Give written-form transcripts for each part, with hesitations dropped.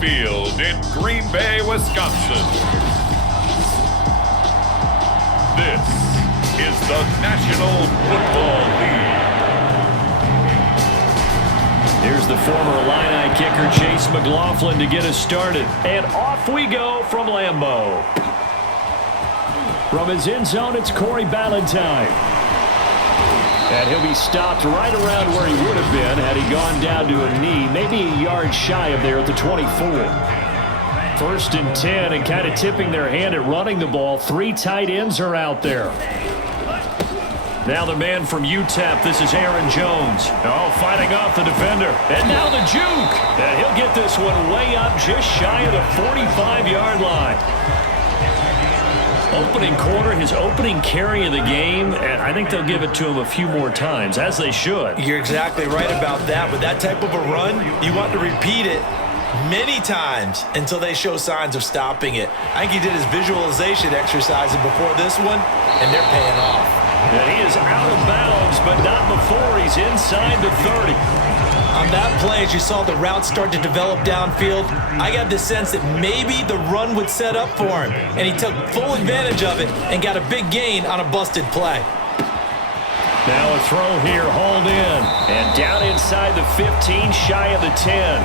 Field in Green Bay, Wisconsin. This is the National Football League. Here's the former Illini kicker Chase McLaughlin to get us started. And off we go from Lambeau. From his end zone, it's Corey Ballantyne. And he'll be stopped right around where he would have been had he gone down to a knee, maybe a yard shy of there at the 24. 1st and 10, and kind of tipping their hand at running the ball. 3 tight ends are out there. Now the man from UTEP, this is Aaron Jones. Oh, fighting off the defender. And now the juke. And he'll get this one way up just shy of the 45-yard line. Opening quarter, his opening carry of the game, and I think they'll give it to him a few more times, as they should. You're exactly right about that. With that type of a run, you want to repeat it many times until they show signs of stopping it. I think he did his visualization exercises before this one, and they're paying off. And he is out of bounds, but not before he's inside the 30. On that play, as you saw the route start to develop downfield, I got the sense that maybe the run would set up for him, and he took full advantage of it and got a big gain on a busted play. Now a throw here, hauled in, and down inside the 15, shy of the 10.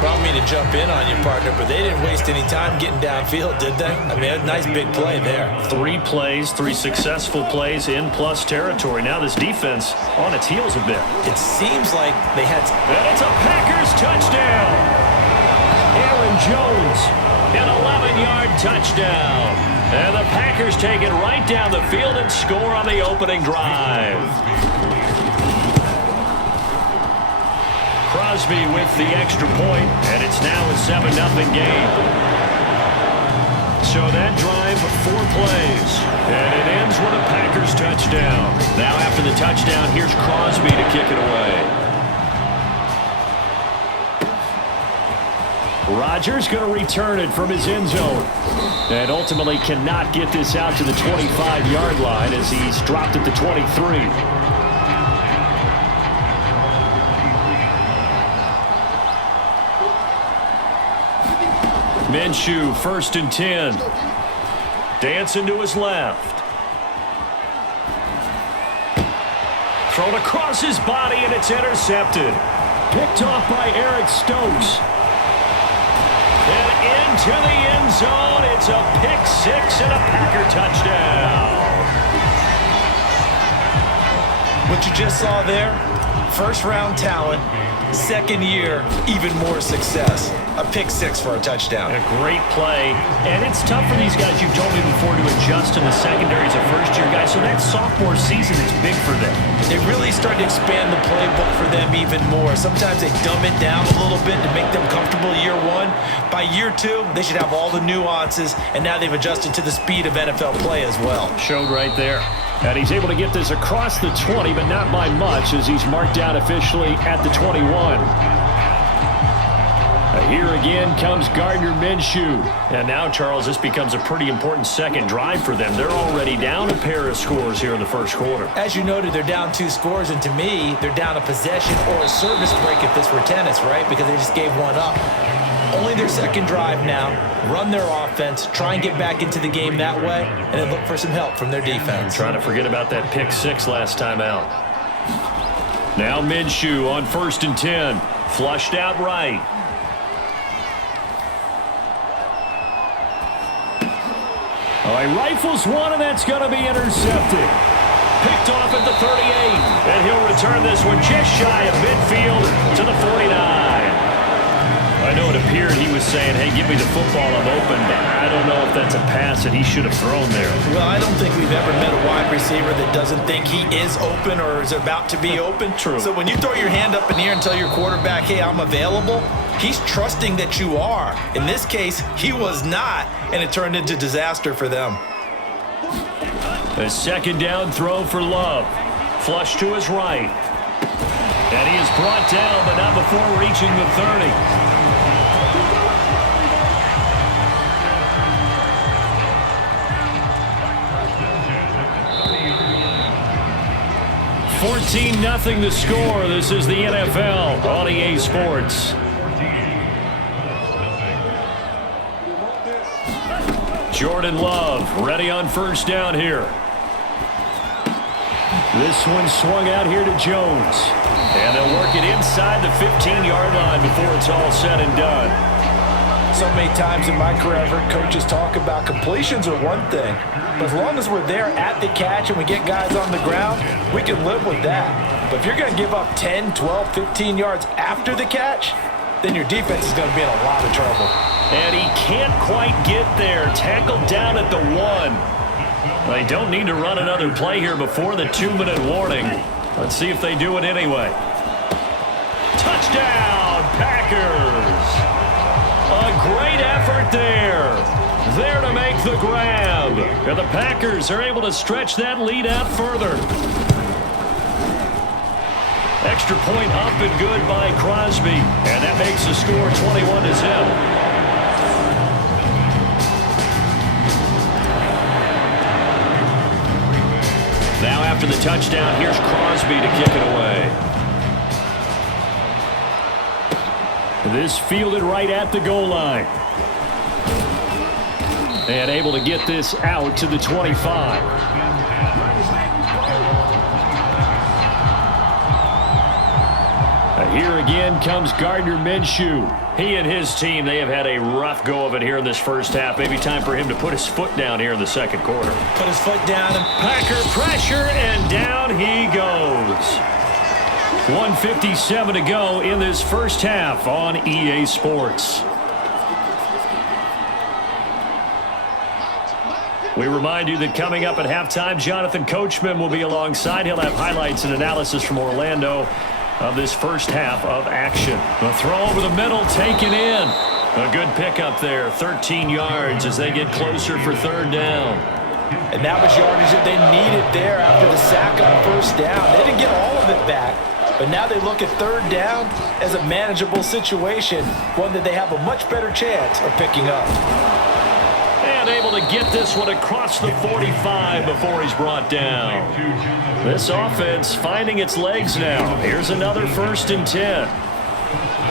I don't mean to jump in on you, partner, but they didn't waste any time getting downfield, did they? I mean, a nice big play there. 3 plays, 3 successful plays in plus territory. Now this defense on its heels a bit. It seems like they had... And it's a Packers touchdown. Aaron Jones, an 11-yard touchdown. And the Packers take it right down the field and score on the opening drive. Crosby with the extra point, and it's now a 7-0 game. So that drive, 4 plays, and it ends with a Packers touchdown. Now after the touchdown, here's Crosby to kick it away. Rodgers going to return it from his end zone, and ultimately cannot get this out to the 25-yard line as he's dropped at the 23. Minshew, 1st and 10. Dancing to his left. Thrown across his body, and it's intercepted. Picked off by Eric Stokes. And into the end zone. It's a pick 6 and a Packer touchdown. What you just saw there, first-round talent, second year, even more success. A pick 6 for a touchdown. A great play. And it's tough for these guys, you've told me before, to adjust in the secondary as a first-year guy. So that sophomore season is big for them. They really start to expand the playbook for them even more. Sometimes they dumb it down a little bit to make them comfortable year 1. By year 2, they should have all the nuances, and now they've adjusted to the speed of NFL play as well. Showed right there. And he's able to get this across the 20, but not by much, as he's marked down officially at the 21. Here again comes Gardner Minshew. And now, Charles, this becomes a pretty important second drive for them. They're already down a pair of scores here in the first quarter. As you noted, they're down 2 scores, and to me, they're down a possession or a service break if this were tennis, right? Because they just gave one up. Only their second drive now. Run their offense, try and get back into the game that way, and then look for some help from their defense. Trying to forget about that pick 6 last time out. Now Minshew on 1st and 10. Flushed out right. All right, rifles one, and that's going to be intercepted. Picked off at the 38, and he'll return this one just shy of midfield to the 49. I know it appeared he was saying, hey, give me the football, I'm open, but I don't know if that's a pass that he should have thrown there. Well, I don't think we've ever met a wide receiver that doesn't think he is open or is about to be open. True. So when you throw your hand up in the air and tell your quarterback, hey, I'm available, he's trusting that you are. In this case, he was not, and it turned into disaster for them. A second down throw for Love. Flush to his right. And he is brought down, but not before reaching the 30. 14-0 the score. This is the NFL on EA Sports. Jordan Love ready on first down here. This one swung out here to Jones. And they'll work it inside the 15-yard line before it's all said and done. So many times in my career, I've heard coaches talk about completions are one thing. But as long as we're there at the catch and we get guys on the ground, we can live with that. But if you're going to give up 10, 12, 15 yards after the catch, then your defense is going to be in a lot of trouble. And he can't quite get there. Tackled down at the 1. They don't need to run another play here before the 2-minute warning. Let's see if they do it anyway. Touchdown, Packers! A great effort there. There to make the grab. And the Packers are able to stretch that lead out further. Extra point up and good by Crosby. And that makes the score 21-0. Now after the touchdown, here's Crosby to kick it away. This fielded right at the goal line. And able to get this out to the 25. Here again comes Gardner Minshew. He and his team, they have had a rough go of it here in this first half. Maybe time for him to put his foot down here in the second quarter. Put his foot down. And Packer pressure, and down he goes. 1:57 to go in this first half on EA Sports. We remind you that coming up at halftime, Jonathan Coachman will be alongside. He'll have highlights and analysis from Orlando of this first half of action. A throw over the middle, taken in. A good pickup there, 13 yards as they get closer for third down. And that was yardage that they needed there after the sack on first down. They didn't get all of it back, but now they look at third down as a manageable situation, one that they have a much better chance of picking up. And able to get this one across the 45 before he's brought down. This offense finding its legs now. Here's another 1st and 10.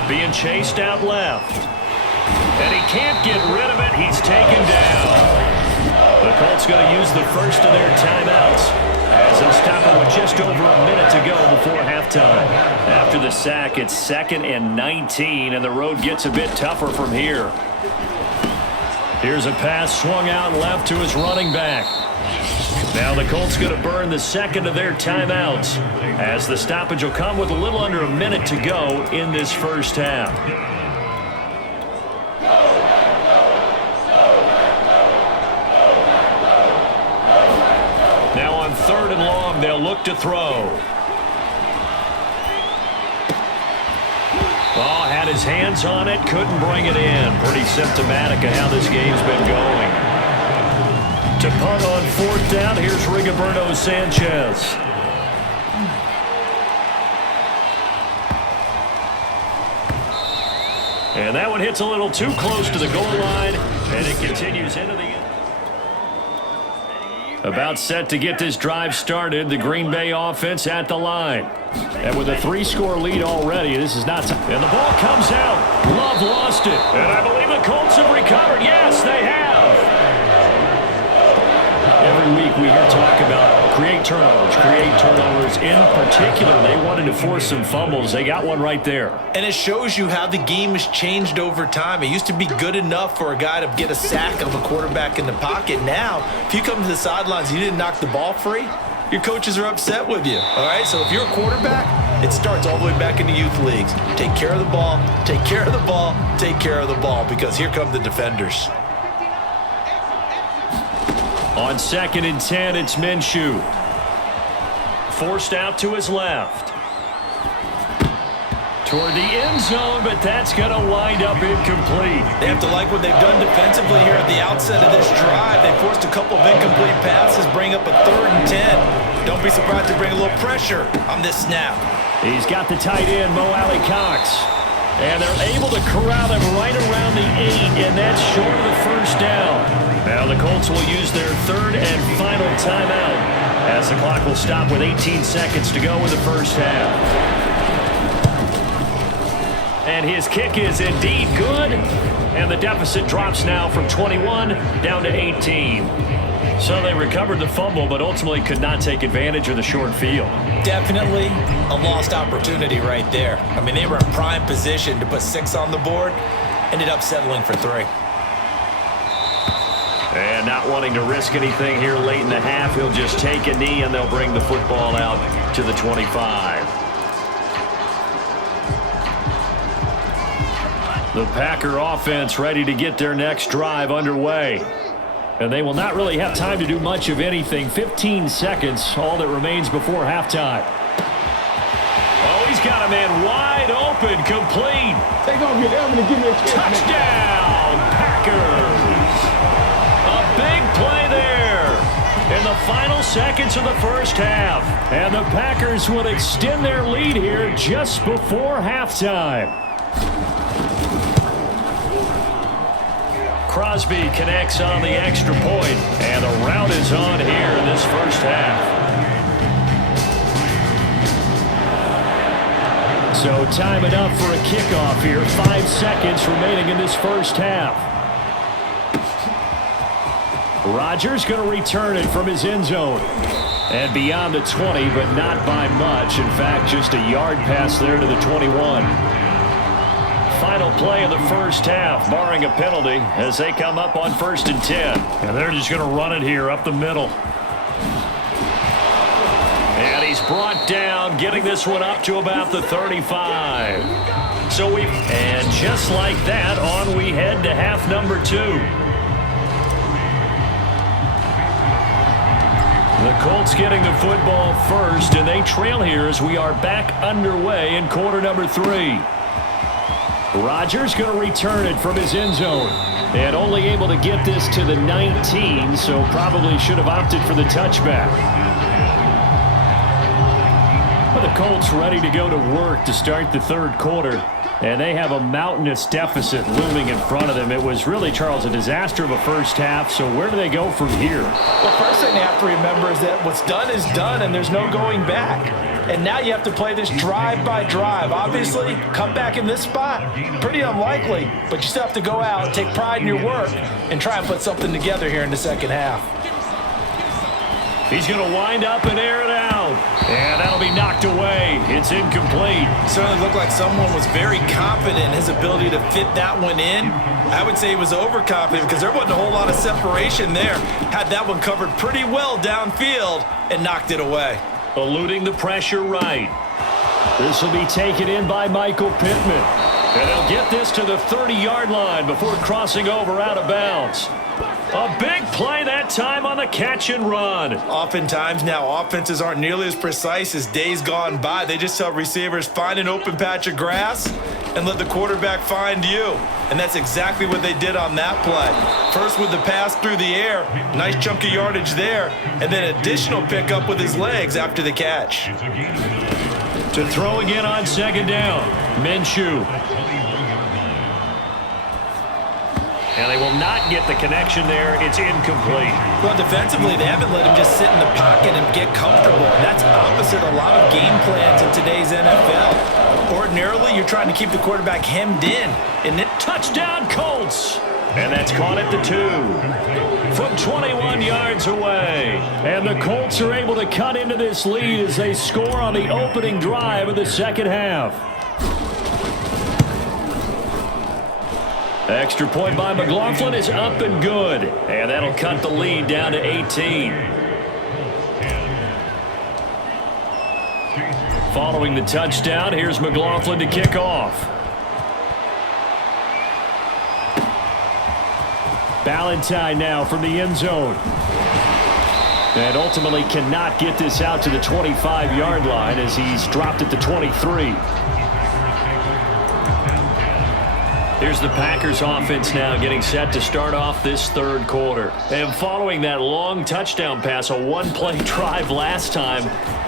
Being chased out left. And he can't get rid of it. He's taken down. The Colts going to use the first of their timeouts as they stop it with just over a minute to go before halftime. After the sack, it's 2nd and 19, and the road gets a bit tougher from here. Here's a pass swung out left to his running back. Now the Colts going to burn the second of their timeouts as the stoppage will come with a little under a minute to go in this first half. Now on 3rd and long, they'll look to throw. Oh, had his hands on it, couldn't bring it in. Pretty symptomatic of how this game's been going. To punt on 4th down, here's Rigoberto Sanchez. And that one hits a little too close to the goal line, and it continues into the end. About set to get this drive started, the Green Bay offense at the line. And with a 3-score lead already, this is not... And the ball comes out. Love lost it. And I believe the Colts have recovered. Yes, they have. Every week we hear talk about create turnovers. In particular, they wanted to force some fumbles. They got one right there. And it shows you how the game has changed over time. It used to be good enough for a guy to get a sack of a quarterback in the pocket. Now, if you come to the sidelines and you didn't knock the ball free, your coaches are upset with you. All right, so if you're a quarterback, it starts all the way back in the youth leagues. Take care of the ball, take care of the ball, take care of the ball, because here come the defenders. On 2nd and 10, it's Minshew. Forced out to his left. Toward the end zone, but that's going to wind up incomplete. They have to like what they've done defensively here at the outset of this drive. They forced a couple of incomplete passes, bring up a 3rd and 10. Don't be surprised to bring a little pressure on this snap. He's got the tight end, Mo Alley Cox. And they're able to corral him right around the 8, and that's short of the 1st down. Now the Colts will use their 3rd and final timeout As the clock will stop with 18 seconds to go in the first half. And his kick is indeed good. And the deficit drops now from 21 down to 18. So they recovered the fumble, but ultimately could not take advantage of the short field. Definitely a lost opportunity right there. I mean, they were in prime position to put 6 on the board. Ended up settling for 3. And not wanting to risk anything here late in the half, he'll just take a knee and they'll bring the football out to the 25. The Packer offense ready to get their next drive underway. And they will not really have time to do much of anything. 15 seconds, all that remains before halftime. Oh, he's got a man wide open, complete. They're going to get Evan to give me a kick. Touchdown, Packers. A big play there in the final seconds of the first half. And the Packers will extend their lead here just before halftime. Crosby connects on the extra point, and the rout is on here in this first half. So time it up for a kickoff here. 5 seconds remaining in this first half. Rodgers going to return it from his end zone. And beyond the 20, but not by much. In fact, just a yard pass there to the 21. Final play of the first half, barring a penalty, as they come up on 1st and 10. And they're just going to run it here up the middle. And he's brought down, getting this one up to about the 35. And just like that, on we head to half number 2. The Colts getting the football first, and they trail here as we are back underway in quarter number 3. Rodgers going to return it from his end zone. And only able to get this to the 19, so probably should have opted for the touchback. But the Colts ready to go to work to start the third quarter. And they have a mountainous deficit looming in front of them. It was really, Charles, a disaster of a first half. So where do they go from here? Well, first thing they have to remember is that what's done is done, and there's no going back. And now you have to play this drive by drive. Obviously, come back in this spot, pretty unlikely. But you still have to go out, take pride in your work, and try and put something together here in the second half. He's going to wind up and air it out. And that'll be knocked away. It's incomplete. Certainly looked like someone was very confident in his ability to fit that one in. I would say he was overconfident because there wasn't a whole lot of separation there. Had that one covered pretty well downfield and knocked it away. Eluding the pressure right. This will be taken in by Michael Pittman. And he'll get this to the 30-yard line before crossing over out of bounds. A big play that time on the catch and run. Oftentimes now offenses aren't nearly as precise as days gone by. They just tell receivers, find an open patch of grass and let the quarterback find you. And that's exactly what they did on that play. First with the pass through the air, nice chunk of yardage there, and then additional pickup with his legs after the catch. To throw again on second down, Minshew. And they will not get the connection there. It's incomplete. Well, defensively, they haven't let him just sit in the pocket and get comfortable. That's opposite a lot of game plans in today's NFL. Ordinarily, you're trying to keep the quarterback hemmed in. And then touchdown, Colts. And that's caught at the 2 from 21 yards away. And the Colts are able to cut into this lead as they score on the opening drive of the second half. Extra point by McLaughlin is up and good. And that'll cut the lead down to 18. Following the touchdown, here's McLaughlin to kick off. Ballantyne now from the end zone. And ultimately cannot get this out to the 25-yard line as he's dropped at the 23. Here's the Packers offense now getting set to start off this third quarter. And following that long touchdown pass, a one-play drive last time,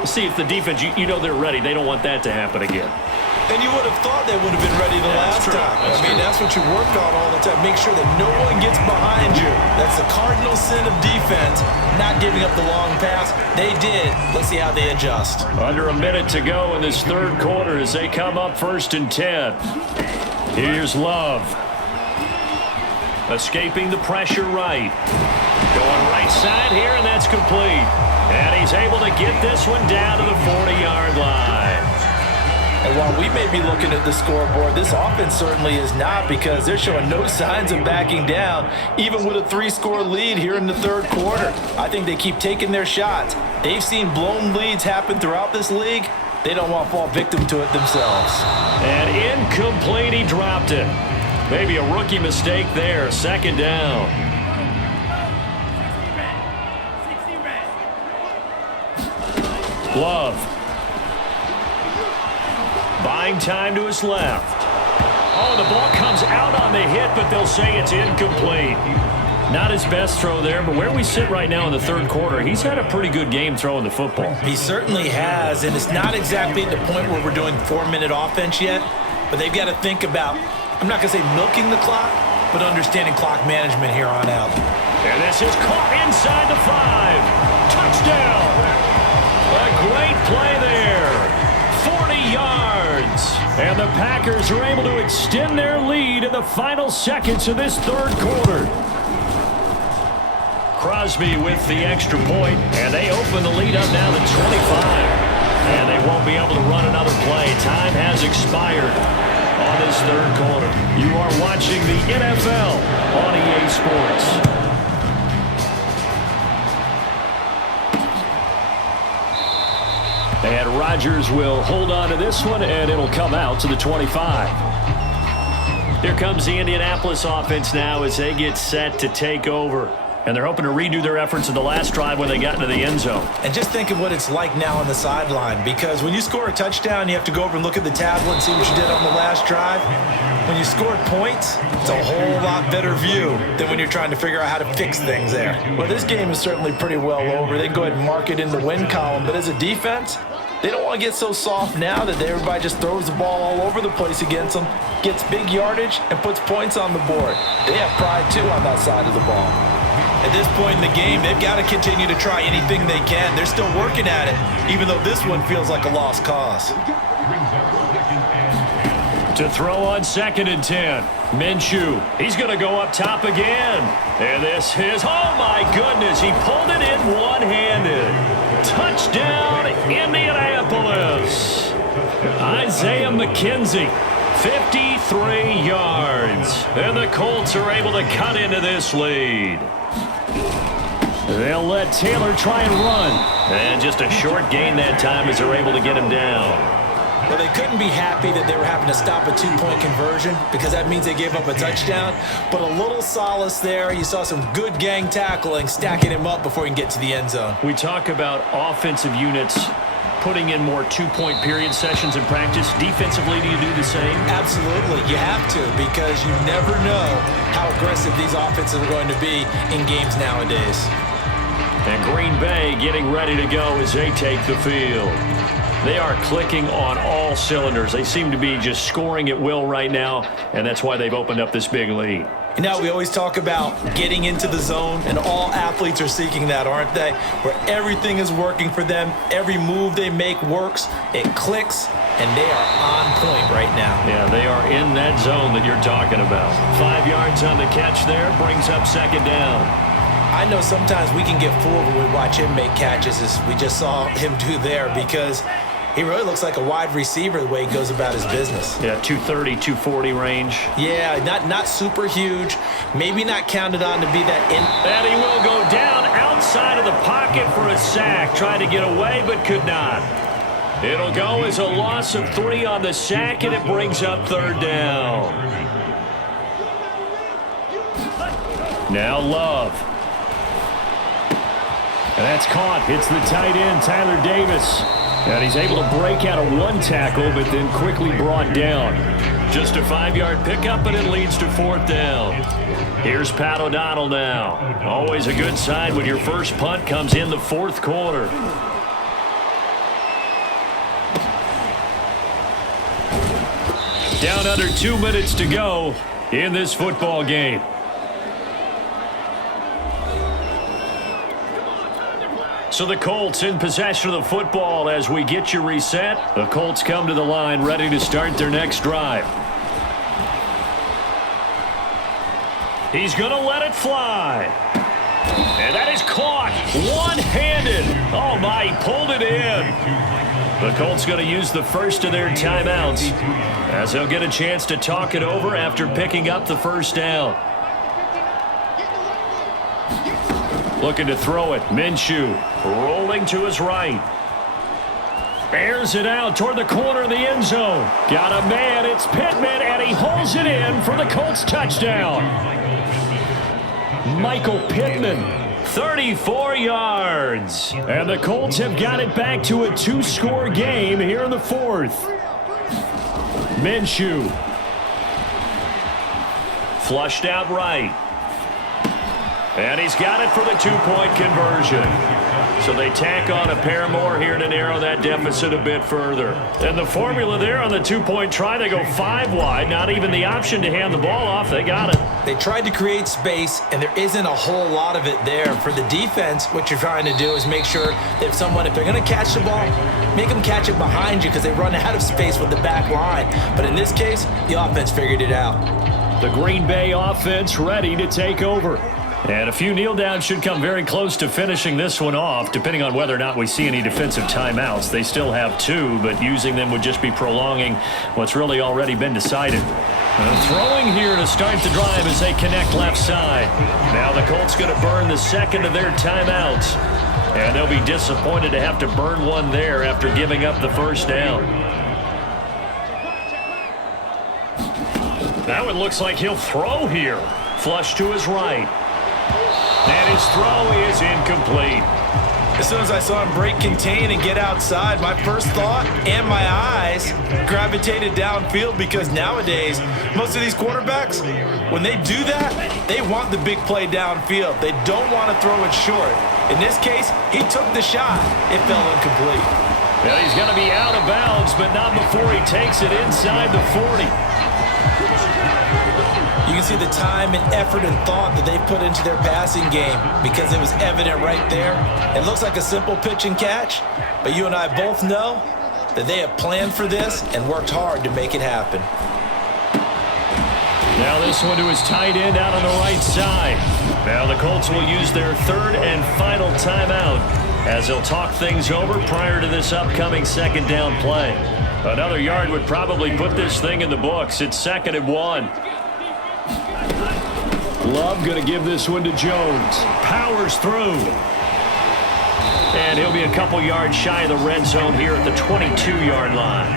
see if the defense, you know they're ready. They don't want that to happen again. And you would have thought they would have been ready the last time. I mean, that that's what you work on all the time. Make sure that no one gets behind you. That's the cardinal sin of defense, not giving up the long pass. They did. Let's see how they adjust. Under a minute to go in this third quarter as they come up 1st and 10. Here's Love. Escaping the pressure right. Going right side here, and that's complete. And he's able to get this one down to the 40-yard line. And while we may be looking at the scoreboard, this offense certainly is not, because they're showing no signs of backing down, even with a 3-score lead here in the third quarter. I think they keep taking their shots. They've seen blown leads happen throughout this league. They don't want to fall victim to it themselves. And incomplete, he dropped it. Maybe a rookie mistake there, 2nd down. Love. Buying time to his left. Oh, the ball comes out on the hit, but they'll say it's incomplete. Not his best throw there, but where we sit right now in the third quarter, he's had a pretty good game throwing the football. He certainly has, and it's not exactly at the point where we're doing 4-minute offense yet, but they've got to think about, I'm not going to say milking the clock, but understanding clock management here on out. And this is caught inside the 5. Touchdown! A great play there. 40 yards. And the Packers are able to extend their lead in the final seconds of this third quarter. Crosby with the extra point, and they open the lead up now to 25. And they won't be able to run another play. Time has expired on this third quarter. You are watching the NFL on EA Sports. And Rodgers will hold on to this one, and it'll come out to the 25. Here comes the Indianapolis offense now as they get set to take over. And they're hoping to redo their efforts in the last drive when they got into the end zone. And just think of what it's like now on the sideline, because when you score a touchdown, you have to go over and look at the tablet and see what you did on the last drive. When you scored points, it's a whole lot better view than when you're trying to figure out how to fix things there. Well, this game is certainly pretty well over. They can go ahead and mark it in the win column, but as a defense, they don't want to get so soft now that everybody just throws the ball all over the place against them, gets big yardage, and puts points on the board. They have pride, too, on that side of the ball. At this point in the game, they've got to continue to try anything they can. They're still working at it, even though this one feels like a lost cause. To throw on 2nd and 10. Minshew, he's going to go up top again. And this is, oh my goodness, he pulled it in one-handed. Touchdown, Indianapolis. Isaiah McKenzie, 53 yards. And the Colts are able to cut into this lead. They'll let Taylor try and run. And just a short gain that time as they're able to get him down. Well, they couldn't be happy that they were having to stop a 2-point conversion, because that means they gave up a touchdown. But a little solace there. You saw some good gang tackling, stacking him up before he can get to the end zone. We talk about offensive units putting in more 2-point period sessions in practice. Defensively, do you do the same? Absolutely. You have to, because you never know how aggressive these offenses are going to be in games nowadays. And Green Bay getting ready to go as they take the field. They are clicking on all cylinders. They seem to be just scoring at will right now, and that's why they've opened up this big lead. You know, we always talk about getting into the zone, and all athletes are seeking that, aren't they? Where everything is working for them, every move they make works, it clicks, and they are on point right now. Yeah, they are in that zone that you're talking about. 5 yards on the catch there, brings up 2nd down. I know sometimes we can get fooled when we watch him make catches, as we just saw him do there, because he really looks like a wide receiver the way he goes about his business. Yeah, 230, 240 range. Yeah, not super huge. Maybe not counted on to be that in. And he will go down outside of the pocket for a sack. Tried to get away, but could not. It'll go as a loss of 3 on the sack, and it brings up 3rd down. Now Love. And that's caught. Hits the tight end, Tyler Davis. And he's able to break out of 1 tackle, but then quickly brought down. Just a 5-yard pickup, and it leads to 4th down. Here's Pat O'Donnell now. Always a good sign when your first punt comes in the 4th quarter. Down under 2 minutes to go. in this football game. So the Colts in possession of the football as we get you reset. The Colts come to the line ready to start their next drive. He's going to let it fly. And that is caught one-handed. Oh, my, he pulled it in. The Colts going to use the first of their timeouts as they'll get a chance to talk it over after picking up the first down. Looking to throw it. Minshew rolling to his right. Airs it out toward the corner of the end zone. Got a man. It's Pittman, and he holds it in for the Colts touchdown. Michael Pittman, 34 yards. And the Colts have got it back to a two-score game here in the fourth. Minshew. Flushed out right. And he's got it for the two-point conversion. So they tack on a pair more here to narrow that deficit a bit further. And the formula there on the two-point try, they go 5 wide. Not even the option to hand the ball off. They got it. They tried to create space, and there isn't a whole lot of it there. For the defense, what you're trying to do is make sure that if they're going to catch the ball, make them catch it behind you because they run out of space with the back line. But in this case, the offense figured it out. The Green Bay offense ready to take over. And a few kneel downs should come very close to finishing this one off, depending on whether or not we see any defensive timeouts. They still have 2, but using them would just be prolonging what's really already been decided. Throwing here to start the drive as they connect left side. Now the Colts going to burn the second of their timeouts. And they'll be disappointed to have to burn one there after giving up the first down. Now it looks like he'll throw here. Flush to his right. And his throw is incomplete. As soon as I saw him break contain and get outside, my first thought and my eyes gravitated downfield because nowadays, most of these quarterbacks, when they do that, they want the big play downfield. They don't want to throw it short. In this case, he took the shot. It fell incomplete. Well, he's going to be out of bounds, but not before he takes it inside the 40. You can see the time and effort and thought that they put into their passing game because it was evident right there. It looks like a simple pitch and catch, but you and I both know that they have planned for this and worked hard to make it happen. Now this one to his tight end out on the right side. Now the Colts will use their third and final timeout as they'll talk things over prior to this upcoming second down play. Another yard would probably put this thing in the books. It's 2nd and 1. Love going to give this one to Jones. Powers through. And he'll be a couple yards shy of the red zone here at the 22-yard line.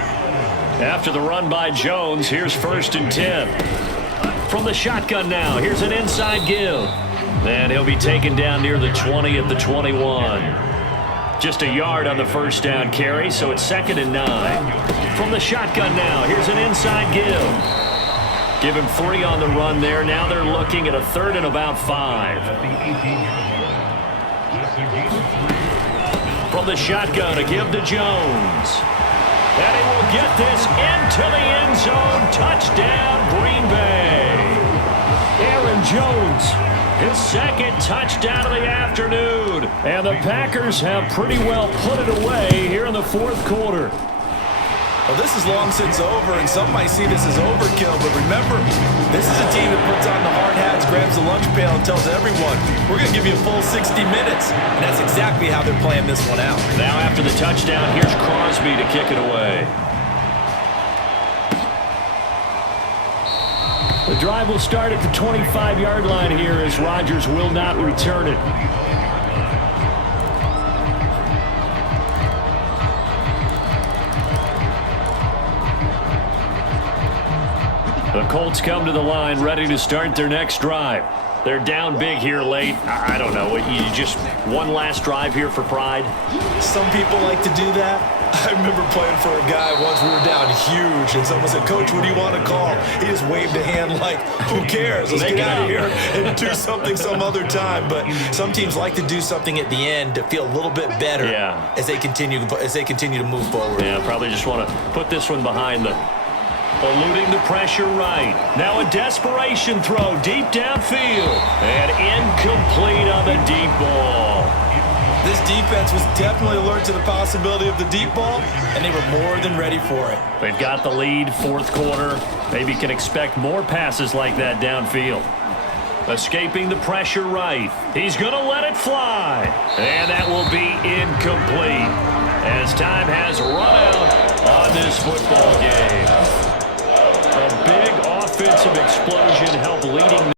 After the run by Jones, here's 1st and 10. From the shotgun now, here's an inside give. And he'll be taken down near the 20 at the 21. Just a yard on the first down carry, so it's 2nd and 9. From the shotgun now, here's an inside give. Give him 3 on the run there. Now they're looking at a 3rd and about 5. From the shotgun, a give to Jones. And he will get this into the end zone. Touchdown, Green Bay. Aaron Jones, his 2nd touchdown of the afternoon. And the Packers have pretty well put it away here in the 4th quarter. Well, this is long since over, and some might see this as overkill, but remember, this is a team that puts on the hard hats, grabs the lunch pail, and tells everyone, we're going to give you a full 60 minutes, and that's exactly how they're playing this one out. Now after the touchdown, here's Crosby to kick it away. The drive will start at the 25-yard line here as Rodgers will not return it. The Colts come to the line ready to start their next drive. They're down big here late. I don't know. You just one last drive here for pride? Some people like to do that. I remember playing for a guy once. We were down huge, and someone said, Coach, what do you want to call? He just waved a hand like, who cares? Let's get out of here and do something some other time. But some teams like to do something at the end to feel a little bit better as they continue to move forward. Yeah, probably just want to put this one behind them. Eluding the pressure right. Now a desperation throw deep downfield. And incomplete on the deep ball. This defense was definitely alert to the possibility of the deep ball, and they were more than ready for it. They've got the lead, fourth quarter. Maybe can expect more passes like that downfield. Escaping the pressure right. He's going to let it fly. And that will be incomplete as time has run out on this football game. A big offensive explosion helped leading